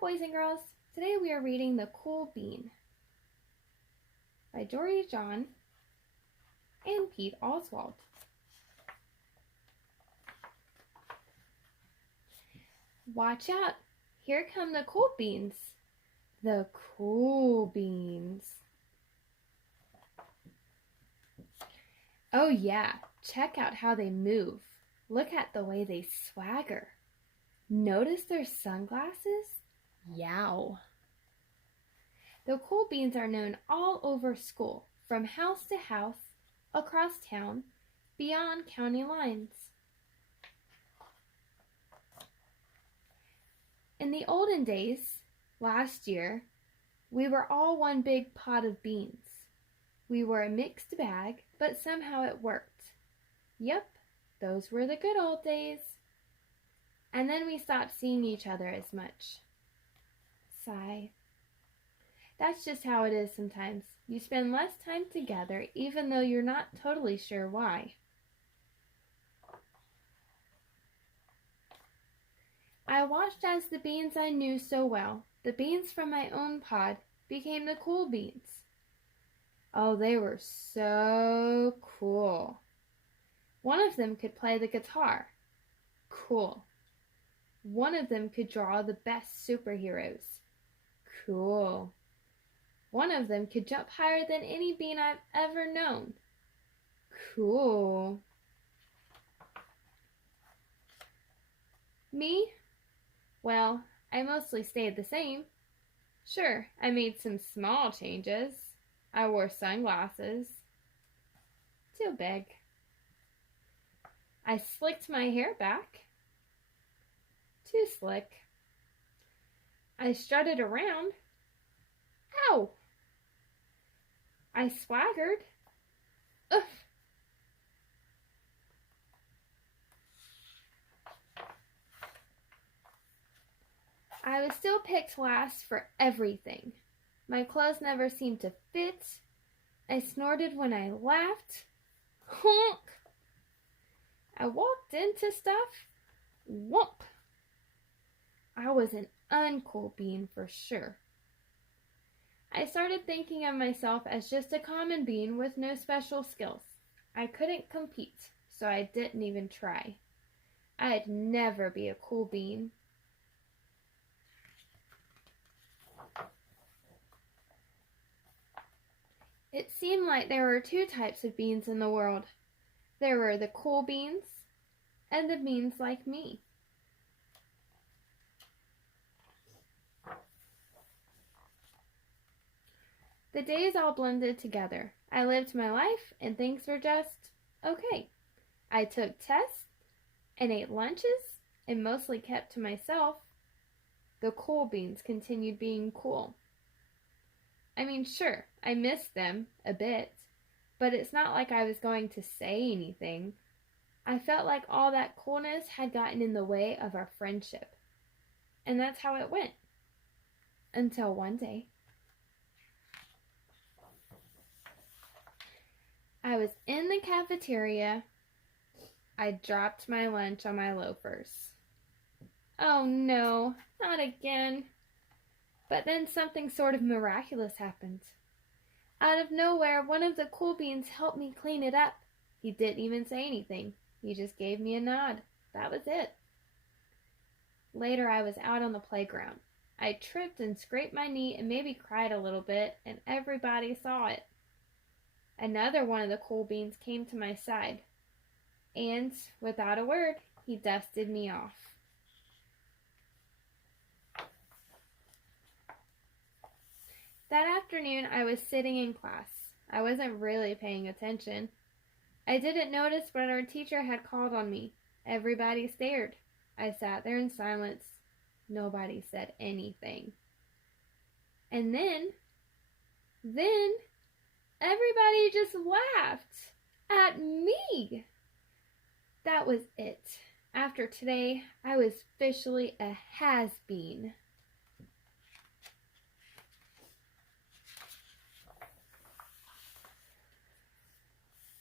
boys and girls. Today we are reading The Cool Bean by Dory John and Pete Oswald. Watch out! Here come the cool beans. The cool beans. Oh yeah, check out how they move. Look at the way they swagger. Notice their sunglasses? Yow. The cool beans are known all over school, from house to house, across town, beyond county lines. In the olden days, last year, we were all one big pot of beans. We were a mixed bag, but somehow it worked. Yep, those were the good old days. And then we stopped seeing each other as much. Sigh. That's just how it is sometimes. You spend less time together even though you're not totally sure why. I watched as the beans I knew so well, the beans from my own pod, became the cool beans. Oh, they were so cool. One of them could play the guitar. Cool. One of them could draw the best superheroes. Cool. One of them could jump higher than any bean I've ever known. Cool. Me? Well, I mostly stayed the same. Sure, I made some small changes. I wore sunglasses. Too big. I slicked my hair back. Too slick. I strutted around. Ow! I swaggered. Ugh. I was still picked last for everything. My clothes never seemed to fit. I snorted when I laughed. Honk! I walked into stuff. Whomp! I was an uncool bean for sure. I started thinking of myself as just a common bean with no special skills. I couldn't compete, so I didn't even try. I'd never be a cool bean. It seemed like there were two types of beans in the world. There were the cool beans and the beans like me. The days all blended together. I lived my life and things were just okay. I took tests and ate lunches and mostly kept to myself. The cool beans continued being cool. I mean, sure, I missed them a bit, but it's not like I was going to say anything. I felt like all that coolness had gotten in the way of our friendship. And that's how it went. Until one day. I was in the cafeteria. I dropped my lunch on my loafers. Oh no, not again. But then something sort of miraculous happened. Out of nowhere, one of the cool beans helped me clean it up. He didn't even say anything. He just gave me a nod. That was it. Later, I was out on the playground. I tripped and scraped my knee and maybe cried a little bit, and everybody saw it. Another one of the cool beans came to my side, and without a word, he dusted me off. That afternoon, I was sitting in class. I wasn't really paying attention. I didn't notice when our teacher had called on me. Everybody stared. I sat there in silence. Nobody said anything. And then everybody just laughed at me. That was it. After today, I was officially a has-been.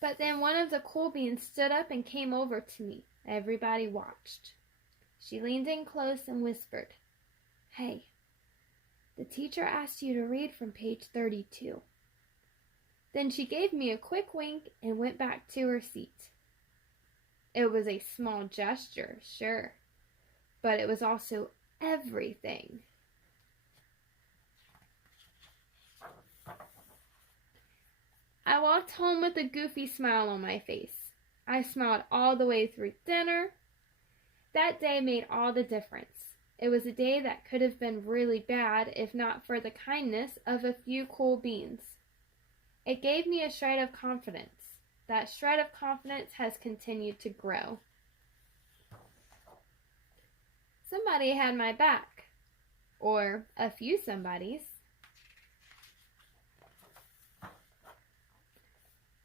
But then one of the cool beans stood up and came over to me. Everybody watched. She leaned in close and whispered, "Hey, The teacher asked you to read from page 32. Then she gave me a quick wink and went back to her seat. It was a small gesture, sure, but it was also everything. I walked home with a goofy smile on my face. I smiled all the way through dinner. That day made all the difference. It was a day that could have been really bad if not for the kindness of a few cool beans. It gave me a shred of confidence. That shred of confidence has continued to grow. Somebody had my back. Or a few somebodies.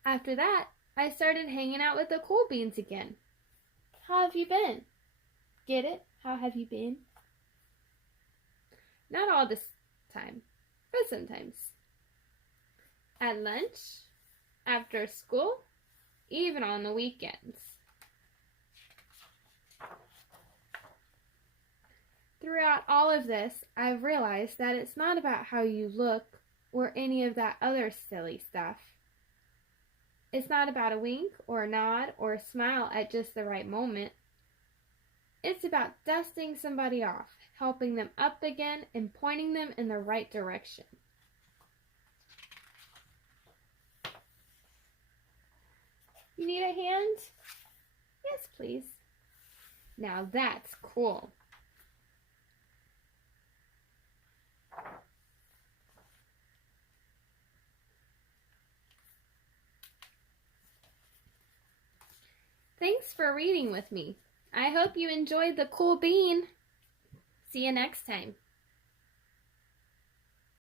After that, I started hanging out with the cool beans again. How have you been? Get it? How have you been? Not all the time, but sometimes. At lunch, after school, even on the weekends. Throughout all of this, I've realized that it's not about how you look or any of that other silly stuff. It's not about a wink or a nod or a smile at just the right moment. It's about dusting somebody off, helping them up again, and pointing them in the right direction. You need a hand? Yes, please. Now that's cool. Thanks for reading with me. I hope you enjoyed the cool bean. See you next time.